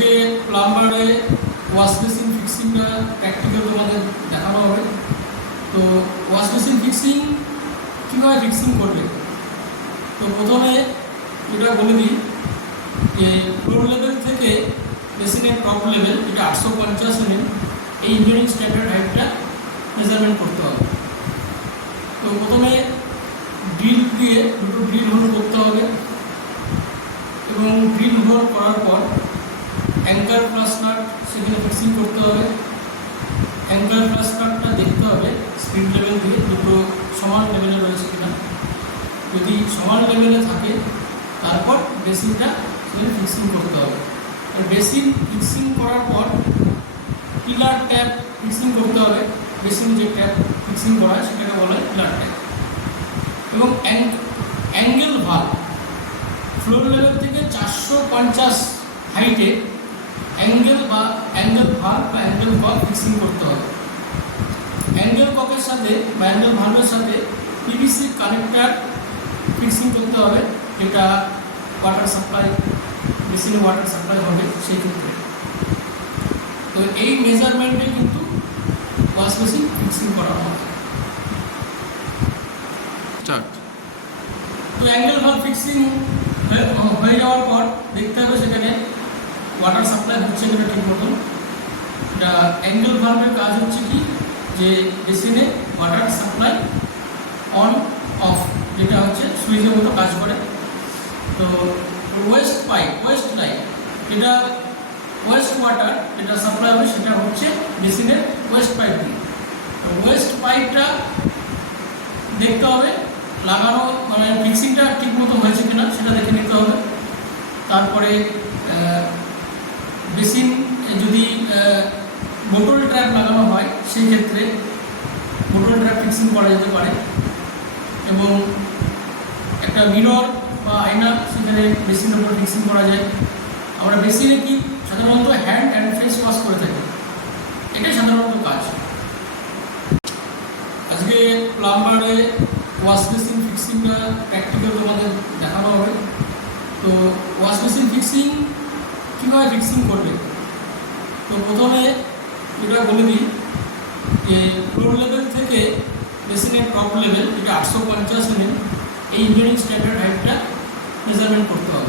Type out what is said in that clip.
আজকে প্লাম্বারে wash basin ফিক্সিংটা practical তোমাদের দেখানো হবে। তো ওয়াশ বেসিন ফিক্সিং কীভাবে ফিক্সিং করবে, তো প্রথমে এটা বলে দিই যে ফ্লোর লেভেল থেকে বেসিনের টপ লেভেল এটা 850 mm, এই ইঞ্জিনিয়ারিং স্ট্যান্ডার্ড হাইটটা মেজারমেন্ট করতে হবে। তো প্রথমে ড্রিল দিয়ে দুটো ড্রিল হোল করতে হবে এবং ড্রিল হোল করার পর অ্যাঙ্কার প্লাস নাট সেখানে ফিক্সিং করতে হবে। অ্যাঙ্কার প্লাস নাটটা দেখতে হবে স্পিড লেভেল দিয়ে দুটো সমান লেভেলে রয়েছে কিনা, যদি সমান লেভেলে থাকে তারপর বেসিনটা সেখানে ফিক্সিং করতে হবে। আর বেসিন ফিক্সিং করার পর পিলার ট্যাপ ফিক্সিং করতে হবে। বেসিন যে ট্যাপ ফিক্সিং করা হয় সেটাকে বলা হয় পিলার ট্যাপ। এবং অ্যাঙ্গেল ভাল্ব ফ্লোর লেভেল থেকে 450 হাইটে অ্যাঙ্গেল ভাল্ব বা অ্যাঙ্গেল কক ফিক্সিং করতে হবে। অ্যাঙ্গেল ককের সাথে বা অ্যাঙ্গেল ভাল্বের সাথে পিভিসি কানেক্টার ফিক্সিং করতে হবে, যেটা ওয়াটার সাপ্লাই মেশিনে ওয়াটার সাপ্লাই হবে সেই ক্ষেত্রে। তো এই মেজারমেন্টে কিন্তু ওয়াশ মেশিন ফিক্সিং করা হয়। তো অ্যাঙ্গেল ভাল্ব ফিক্সিং হয়ে যাওয়ার পর দেখতে হবে সেখানে ওয়াটার সাপ্লাই হচ্ছে কিনা ঠিক মতন। এটা অ্যাঙ্গেল ভাল্বের কাজ হচ্ছে কি, যে বেসিনে ওয়াটার সাপ্লাই অন অফ, যেটা হচ্ছে সুইচের মতো কাজ করে। তো ওয়েস্ট লাইন যেটা ওয়েস্ট ওয়াটার যেটা সাপ্লাই হবে সেটা হচ্ছে বেসিনের ওয়েস্ট পাইপ দিয়ে। তো ওয়েস্ট পাইপটা দেখতে হবে লাগানো, মানে ফিক্সিংটা ঠিক মতো হয়েছে কিনা সেটা দেখে নিতে হবে। তারপরে বেসিন যদি বোটল ট্র্যাপ লাগানো হয় সেই ক্ষেত্রে বোটল ট্র্যাপ ফিক্সিং করা যেতে পারে। এবং একটা মিরর বা আয়না সেখানে বেসিনের উপর ফিক্সিং করা যায়। আমরা বেসিনে কি সাধারণত হ্যান্ড অ্যান্ড ফেস ওয়াশ করে থাকি, এটাই সাধারণত কাজ। আজকে প্লাম্বারে ওয়াশ বেসিন ফিক্সিংটা প্র্যাকটিক্যাল তোমাদের দেখানো হবে। তো ওয়াশ বেসিন ফিক্সিং কীভাবে ফিক্সিং করবে, তো প্রথমে এটা বলে দিই যে ফ্লোর লেভেল থেকে বেসিনের টপ লেভেল এটা 850 mm, এই ইঞ্জিনিয়ারিং স্ট্যান্ডার্ড হাইটটা মেজারমেন্ট করতে হবে।